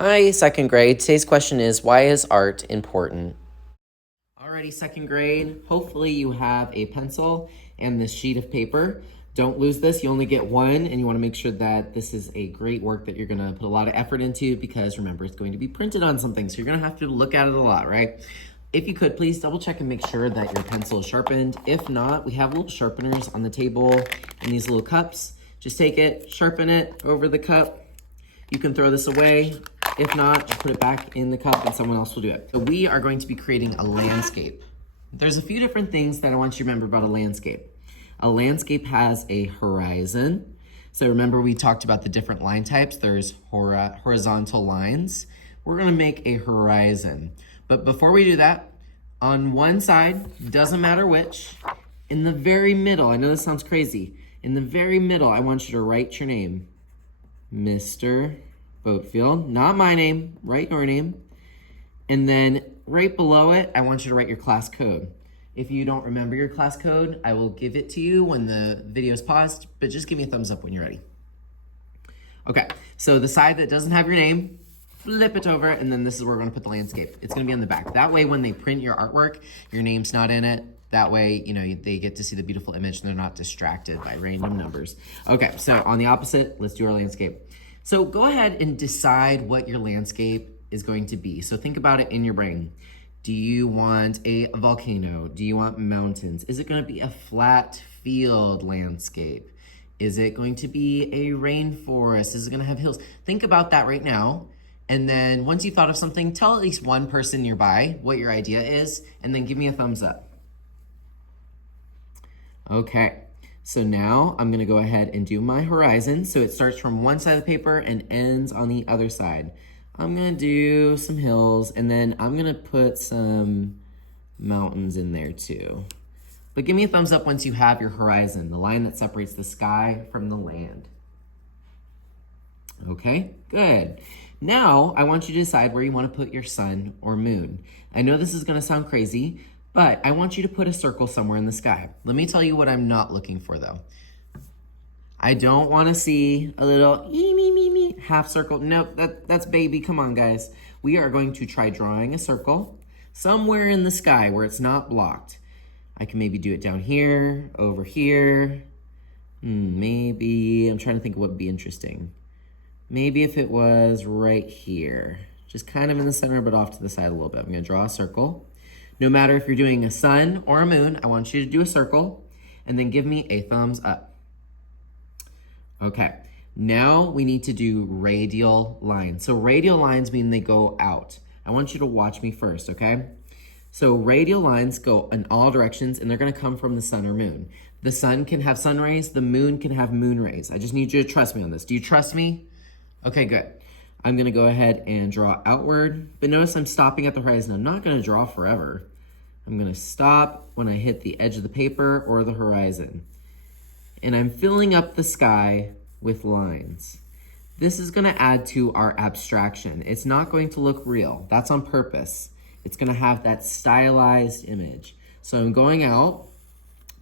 Hi, second grade. Today's question is, why is art important? Alrighty, second grade. Hopefully you have a pencil and this sheet of paper. Don't lose this. You only get one, and you want to make sure that this is a great work that you're going to put a lot of effort into because remember, it's going to be printed on something, so you're going to have to look at it a lot, right? If you could, please double check and make sure that your pencil is sharpened. If not, we have little sharpeners on the table and these little cups. Just take it, sharpen it over the cup. You can throw this away. If not, just put it back in the cup and someone else will do it. So we are going to be creating a landscape. There's a few different things that I want you to remember about a landscape. A landscape has a horizon. So remember we talked about the different line types. There's horizontal lines. We're gonna make a horizon. But before we do that, on one side, doesn't matter which, in the very middle, I know this sounds crazy, in the very middle, I want you to write your name. Mr. Boatfield, not my name, write your name. And then right below it, I want you to write your class code. If you don't remember your class code, I will give it to you when the video is paused, but just give me a thumbs up when you're ready. Okay, so the side that doesn't have your name, flip it over, and then this is where we're gonna put the landscape. It's gonna be on the back. That way, when they print your artwork, your name's not in it. That way, they get to see the beautiful image and they're not distracted by random numbers. Okay, so on the opposite, let's do our landscape. So go ahead and decide what your landscape is going to be. So think about it in your brain. Do you want a volcano? Do you want mountains? Is it gonna be a flat field landscape? Is it going to be a rainforest? Is it gonna have hills? Think about that right now. And then once you've thought of something, tell at least one person nearby what your idea is, and then give me a thumbs up. Okay, so now I'm gonna go ahead and do my horizon. So it starts from one side of the paper and ends on the other side. I'm gonna do some hills and then I'm gonna put some mountains in there too. But give me a thumbs up once you have your horizon, the line that separates the sky from the land. Okay, good. Now I want you to decide where you wanna put your sun or moon. I know this is gonna sound crazy, but I want you to put a circle somewhere in the sky. Let me tell you what I'm not looking for though. I don't want to see a little half circle. Nope, that's baby. Come on, guys. We are going to try drawing a circle somewhere in the sky where it's not blocked. I can maybe do it down here, over here. Maybe, I'm trying to think of what would be interesting. Maybe if it was right here, just kind of in the center, but off to the side a little bit. I'm going to draw a circle. No matter if you're doing a sun or a moon, I want you to do a circle and then give me a thumbs up. Okay, now we need to do radial lines. So radial lines mean they go out. I want you to watch me first, okay? So radial lines go in all directions and they're gonna come from the sun or moon. The sun can have sun rays, the moon can have moon rays. I just need you to trust me on this. Do you trust me? Okay, good. I'm gonna go ahead and draw outward, but notice I'm stopping at the horizon. I'm not gonna draw forever. I'm gonna stop when I hit the edge of the paper or the horizon. And I'm filling up the sky with lines. This is gonna add to our abstraction. It's not going to look real. That's on purpose. It's gonna have that stylized image. So I'm going out,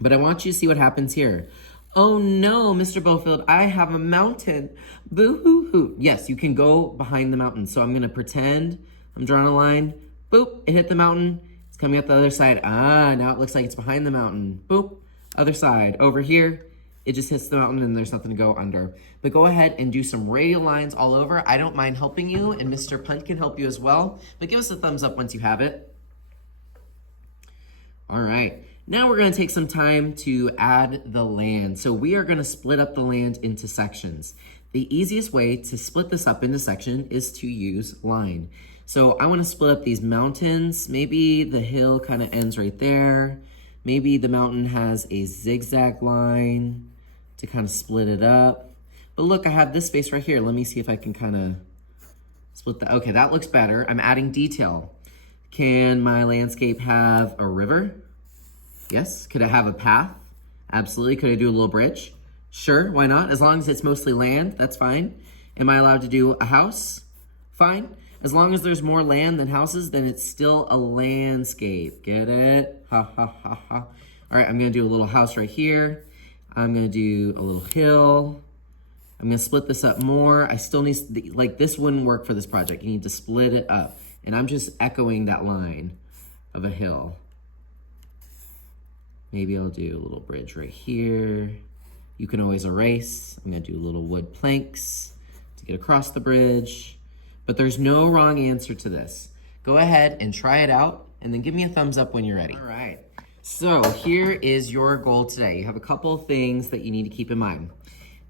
but I want you to see what happens here. Oh no, Mr. Bofield, I have a mountain. Boo-hoo-hoo. Yes, you can go behind the mountain. So I'm gonna pretend I'm drawing a line. Boop, it hit the mountain. It's coming up the other side. Now it looks like it's behind the mountain. Boop, other side. Over here, it just hits the mountain and there's nothing to go under. But go ahead and do some radial lines all over. I don't mind helping you, and Mr. Punt can help you as well. But give us a thumbs up once you have it. All right. Now we're gonna take some time to add the land. So we are gonna split up the land into sections. The easiest way to split this up into section is to use line. So I wanna split up these mountains. Maybe the hill kind of ends right there. Maybe the mountain has a zigzag line to kind of split it up. But look, I have this space right here. Let me see if I can kind of split that. Okay, that looks better. I'm adding detail. Can my landscape have a river? Yes. Could it have a path? Absolutely. Could I do a little bridge? Sure, why not? As long as it's mostly land, that's fine. Am I allowed to do a house? Fine. As long as there's more land than houses, then it's still a landscape. Get it? Ha, ha, ha, ha. All right, I'm gonna do a little house right here. I'm gonna do a little hill. I'm gonna split this up more. I still need, like this wouldn't work for this project. You need to split it up. And I'm just echoing that line of a hill. Maybe I'll do a little bridge right here. You can always erase. I'm gonna do little wood planks to get across the bridge. But there's no wrong answer to this. Go ahead and try it out and then give me a thumbs up when you're ready. All right, so here is your goal today. You have a couple of things that you need to keep in mind.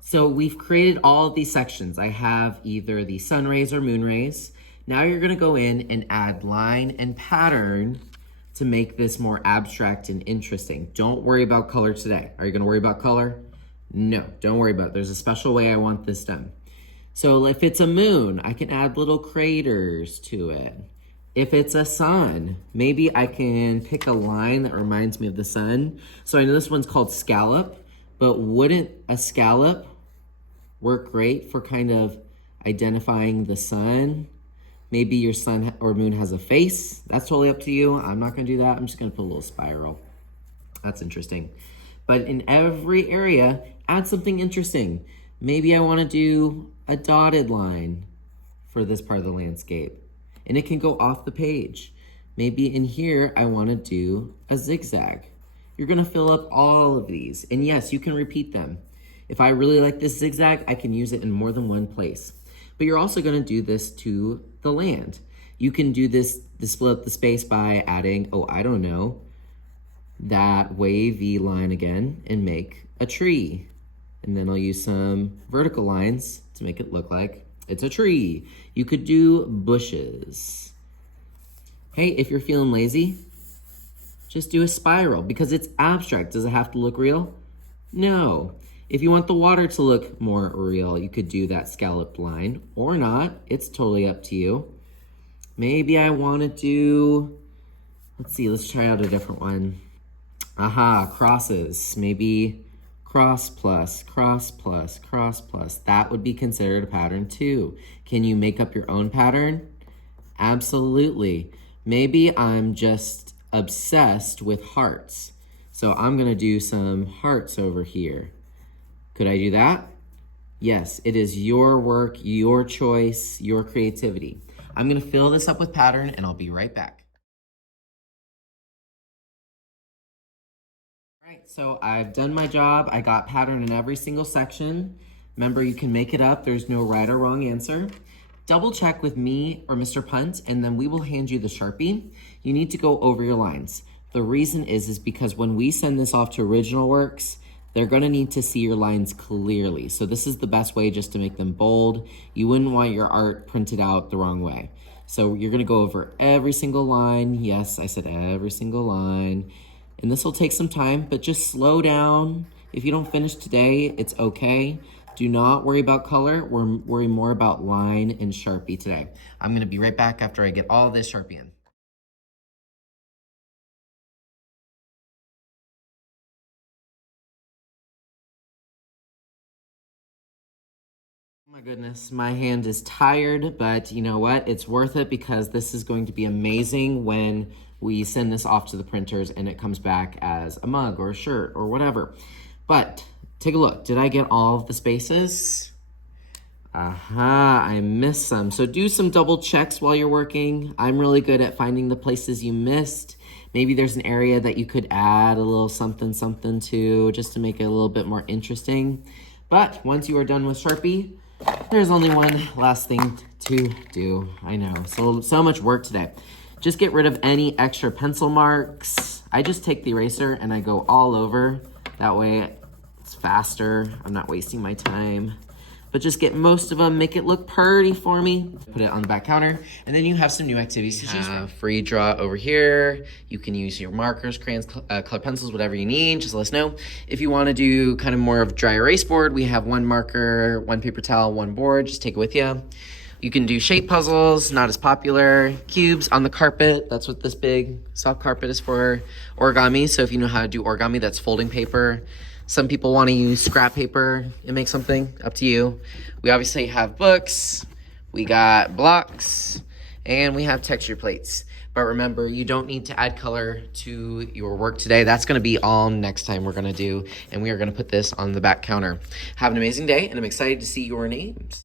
So we've created all of these sections. I have either the sun rays or moon rays. Now you're gonna go in and add line and pattern to make this more abstract and interesting. Don't worry about color today. Are you gonna worry about color? No, don't worry about it. There's a special way I want this done. So if it's a moon, I can add little craters to it. If it's a sun, maybe I can pick a line that reminds me of the sun. So I know this one's called scallop, but wouldn't a scallop work great for kind of identifying the sun? Maybe your sun or moon has a face. That's totally up to you. I'm not gonna do that. I'm just gonna put a little spiral. That's interesting. But in every area, add something interesting. Maybe I wanna do a dotted line for this part of the landscape. And it can go off the page. Maybe in here, I wanna do a zigzag. You're gonna fill up all of these. And yes, you can repeat them. If I really like this zigzag, I can use it in more than one place. But you're also gonna do this to the land. You can do this to split up the space by adding, oh, I don't know, that wavy line again and make a tree. And then I'll use some vertical lines to make it look like it's a tree. You could do bushes. Hey, if you're feeling lazy, just do a spiral because it's abstract. Does it have to look real? No. If you want the water to look more real, you could do that scalloped line or not. It's totally up to you. Maybe I want to do, let's try out a different one. Aha, crosses. Maybe cross plus, cross plus, cross plus. That would be considered a pattern too. Can you make up your own pattern? Absolutely. Maybe I'm just obsessed with hearts. So I'm gonna do some hearts over here. Could I do that? Yes, it is your work, your choice, your creativity. I'm gonna fill this up with pattern and I'll be right back. All right, so I've done my job. I got pattern in every single section. Remember, you can make it up. There's no right or wrong answer. Double check with me or Mr. Punt, and then we will hand you the Sharpie. You need to go over your lines. The reason is because when we send this off to Original Works, they're gonna need to see your lines clearly. So this is the best way just to make them bold. You wouldn't want your art printed out the wrong way. So you're gonna go over every single line. Yes, I said every single line. And this will take some time, but just slow down. If you don't finish today, it's okay. Do not worry about color. Worry more about line and Sharpie today. I'm gonna be right back after I get all this Sharpie in. Oh my goodness, my hand is tired, but you know what? It's worth it because this is going to be amazing when we send this off to the printers and it comes back as a mug or a shirt or whatever. But take a look. Did I get all of the spaces? Aha, I missed some. So do some double checks while you're working. I'm really good at finding the places you missed. Maybe there's an area that you could add a little something to just to make it a little bit more interesting. But once you are done with Sharpie, there's only one last thing to do. I know, so much work today. Just get rid of any extra pencil marks. I just take the eraser and I go all over. That way it's faster. I'm not wasting my time. But just get most of them, make it look pretty for me. Put it on the back counter. And then you have some new activities to choose from. Free draw over here. You can use your markers, crayons, colored pencils, whatever you need. Just let us know. If you want to do kind of more of dry erase board, we have one marker, one paper towel, one board. Just take it with you. You can do shape puzzles, not as popular. Cubes on the carpet, that's what this big soft carpet is for. Origami, so if you know how to do origami, that's folding paper. Some people want to use scrap paper and make something, up to you. We obviously have books, we got blocks, and we have texture plates. But remember, you don't need to add color to your work today. That's gonna be all next time we're gonna do, and we are gonna put this on the back counter. Have an amazing day, and I'm excited to see your names.